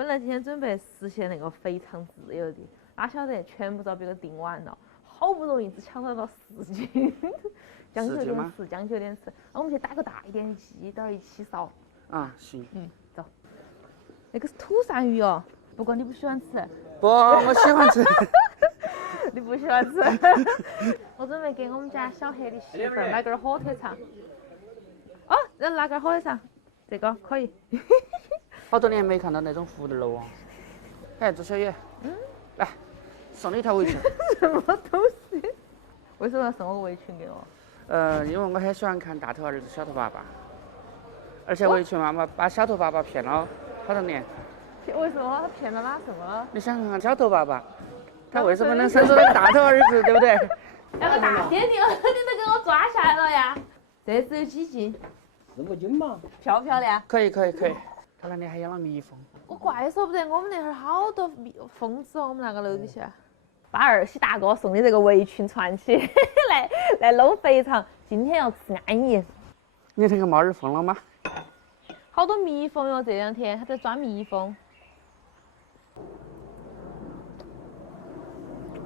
本来今天准备实现那个肥肠自由的，哪晓得全部遭别个订完了，好不容易只抢到了4斤，将就点吃，将就点吃。那我们去打个大一点的鸡，等会儿一起烧。啊，行。走。那个是土鳝鱼哦，不过你不喜欢吃。不，我喜欢吃。你不喜欢吃。我准备给我们家小黑的媳妇儿来根火腿肠。哦，拿根火腿肠，这个可以。好多年没看到那种福了哦。哎，朱小野，来，送你一条围裙。什么东西？为什么要送我个围裙给我？因为我很喜欢看大头儿子小头爸爸，而且围裙妈妈把小头爸爸骗了好多年。为什么他骗了哪什么？你想想看，小头爸爸，他为什么能生出那个大头儿子，对不对？那个大爹你都给我抓下来了呀！这只有几斤4、5斤嘛。漂不漂亮？可以。他那里还养了蜜蜂。我怪说不得，我们那会儿好多蜂子哦，我们那个楼底下。把二喜大哥送的这个围裙穿起来搂肥肠，今天要吃安逸。你那个猫儿疯了吗？好多蜜蜂哟，这2天他在抓蜜蜂。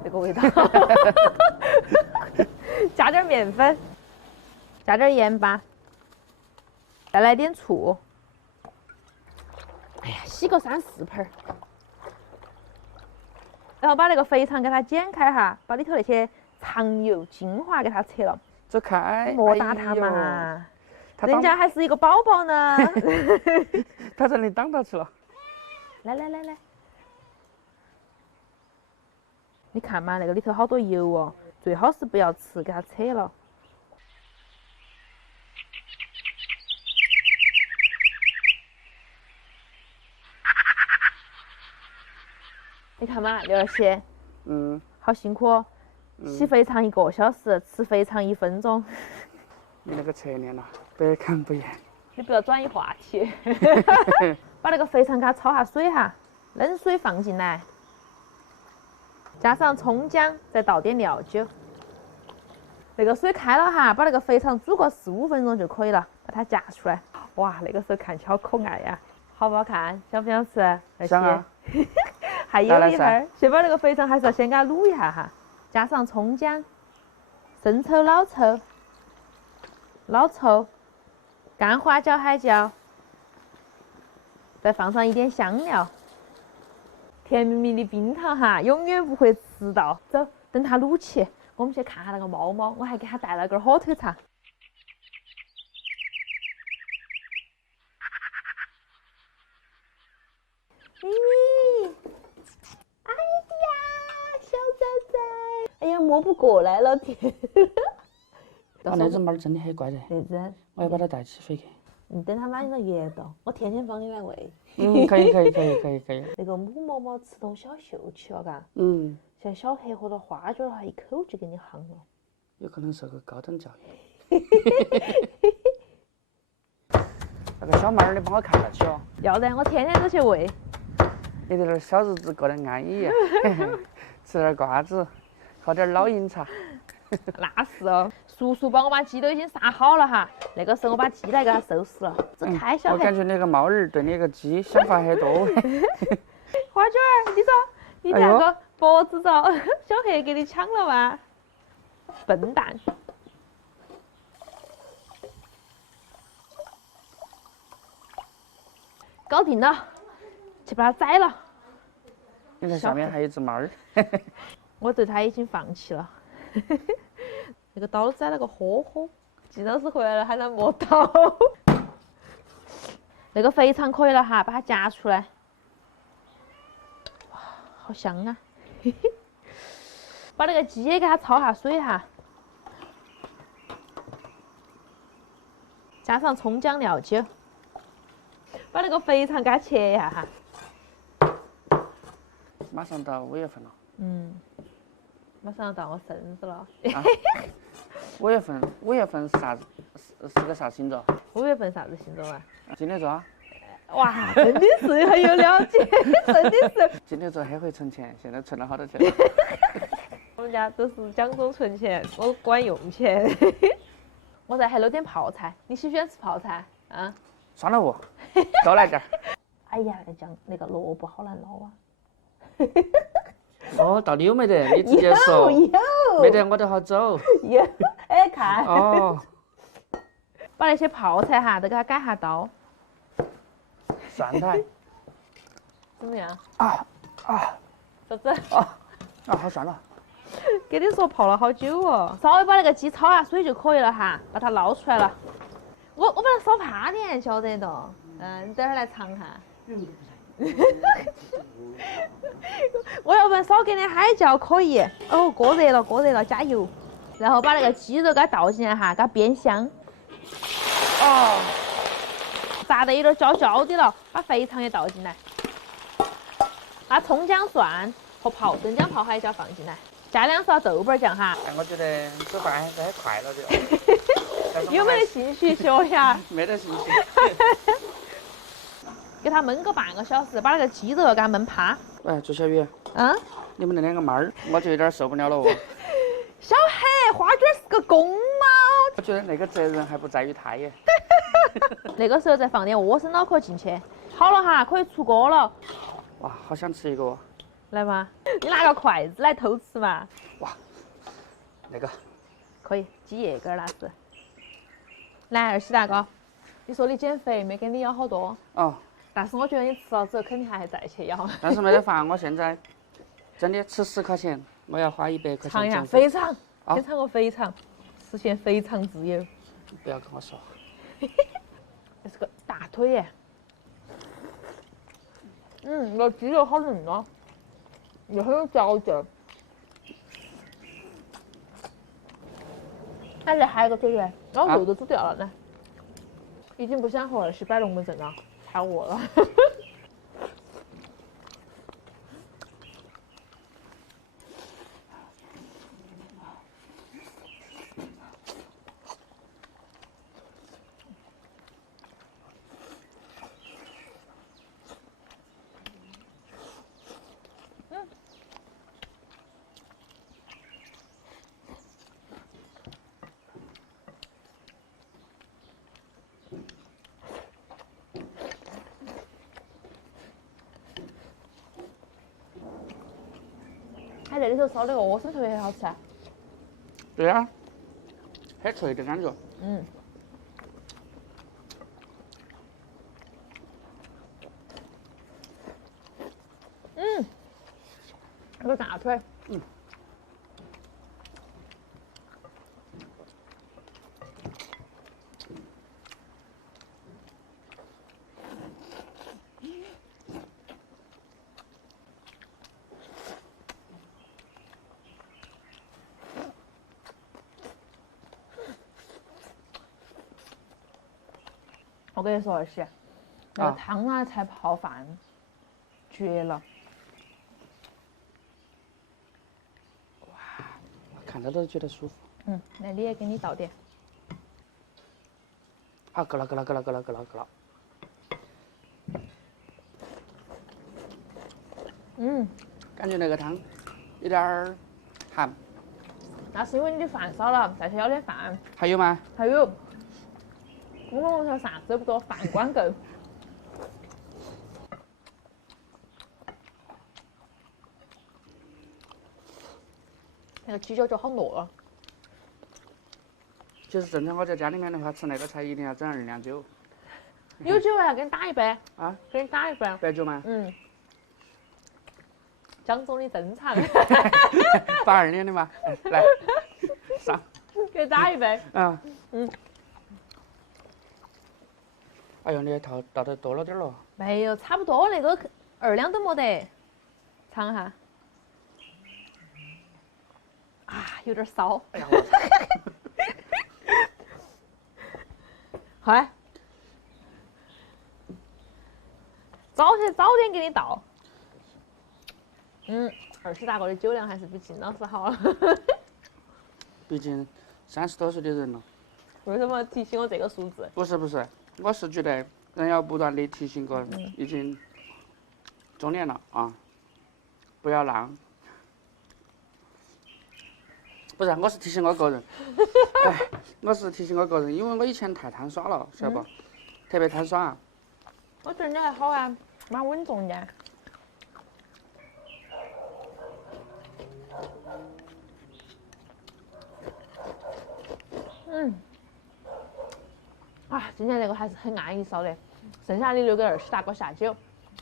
这个味道。加点面粉，加点盐巴，再来点醋。哎呀，洗个3、4盆。然后把那个肥肠给它剪开哈，把里头那些肠油、精华给它撤了。走开！莫打他嘛，人家还是一个宝宝呢。他在那里挡到去了。来，你看嘛，那个里头好多油哦，最好是不要吃，给它扯了。你看嘛，刘二喜，好辛苦哦，洗肥肠1个小时，吃肥肠1分钟。你那个侧脸呐，百看不厌。你不要转移话题。把那个肥肠给它焯下水哈，冷水放进来，加上葱姜，再倒点料酒。那个水开了哈，把那个肥肠煮个4、5分钟就可以了，把它夹出来。哇，那个时候看起好可爱呀，好不好看？想不想吃？想啊。还有一会儿，先把那个肥肠还是要先给它卤一下哈，加上葱姜、生抽、老抽、干花椒、海椒，再放上一点香料，甜蜜蜜的冰糖哈，永远不会迟到。走，等它卤起，我们去看下那个猫猫，我还给它带了根火腿肠。咪咪，哎呀，小崽崽，哎呀，摸不过来了，天！那只猫儿真的很乖的。那只，我要把它带起飞去。你等它满了月到，我天天帮你来喂。可以。那个母猫猫吃东西好秀气哦，嘎。像小黑或者花卷的话，一口就给你夯了。有可能受个高等教育。那个小猫儿，你帮我看下去哦。要得，我天天都去喂。你这点小日子过得安逸呀。吃点瓜子，喝点老饮茶。那是哦，叔叔帮我把鸡都已经杀好了哈，那个时候我把鸡来给它收拾了。只看小黑。我感觉那个猫儿对那个鸡想法很多。花卷儿，你说你那个脖子遭小黑给你抢了吗？笨蛋！搞定了，去把它宰了。你看下面还有一只猫儿。我对它已经放弃了。那个刀宰了个豁豁，季老师回来了还能磨刀。那个肥肠可以了哈，把它夹出来。哇，好香啊！把那个鸡也给它焯下水哈，加上葱姜料酒，把那个肥肠给它切一下哈。马上到5月份了。马上要到我生日了。5月份是啥子？是个啥星座？5月份啥子星座啊？金牛座啊。哇，真的是很有了解，真的是。金牛座很会存钱，现在存了好多钱。我们家都是讲究存钱，我管用钱。我再还弄点泡菜，你喜不喜欢吃泡菜啊？算了不，多来点儿。哎呀，那个萝卜好难捞啊！哦，到底有没得？你直接说。有。没得我就好走。有，哎看。哦。把那些泡菜哈都给它改下刀。蒜苔。怎么样？啊。啥子？好涮了。跟你说泡了好久哦，稍微把那个鸡焯下水就可以了哈，把它捞出来了。我把它烧趴点，晓得的。你等会儿来尝哈。我要不然少给点海椒可以。哦，锅热了，加油。然后把那个鸡肉给它倒进来哈，给它煸香。哦，炸得有点焦焦的了，把肥肠也倒进来，把葱姜蒜和生姜泡海椒放进来。加2勺豆瓣酱哈。我觉得做饭还是很快乐的。有没得兴趣学呀？没得兴趣。给它焖个半个小时，把那个鸡肉给它焖趴。哎，朱小雨。你们那2个猫儿，我就有点受不了了哦。小黑，花卷是个公猫。我觉得那个责任还不在于它耶。那个时候再放点莴笋脑壳进去。好了哈，可以出锅了。哇，好想吃一个哦。来嘛，你拿个筷子来偷吃嘛。哇，那个可以，鸡叶根那是。来，27大哥，你说你减肥没给你要好多。但是我觉得你吃了之后肯定还再去要。但是没得法，我现在真的吃10块钱，我要花100块钱。尝一下肥肠，先尝个肥肠，实现肥肠自由。不要跟我说。这是个大腿耶。那鸡肉好嫩哦。也很有嚼劲儿。哎，这还有个腿员，然后肉都煮掉了呢。已经不想和27摆龙门阵了，太饿了。它这里头烧那个莴笋特别好吃啊。对啊，很脆的感觉。那个大腿。我跟你说，27，那个汤啊才泡饭，绝了。哇，我看着都觉得舒服。那你也给你倒点。好，够了。感觉那个汤有点儿咸。那是因为你的饭少了，再去舀点饭。还有吗？还有，我们说啥子都不多，饭光够。那个鸡脚就好糯了。其实正常我在家里面的话，吃那个菜一定要整2两酒。有酒啊，给你打一杯。给你打一杯。白酒吗？江总的珍藏。82年的嘛，来上。给你打一杯。哎呦，你倒得多了点了。没有，差不多那个2两都没得。尝哈。有点骚。哎呀，快，早点给你倒。27大哥的酒量还是比靳老师好了。毕竟30多岁的人了。为什么提醒我这个数字？不是，我是觉得人要不断的提醒个已经中年了啊，不要浪。不是，我是提醒我个人。我是提醒我个人，因为我以前太贪耍了，晓得不？特别贪耍。我觉得你还好啊，蛮稳重的。啊，今天这个还是很安逸烧的，剩下的留给20大哥下酒。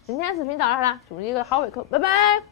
今天视频到这儿了，祝你一个好胃口，拜拜。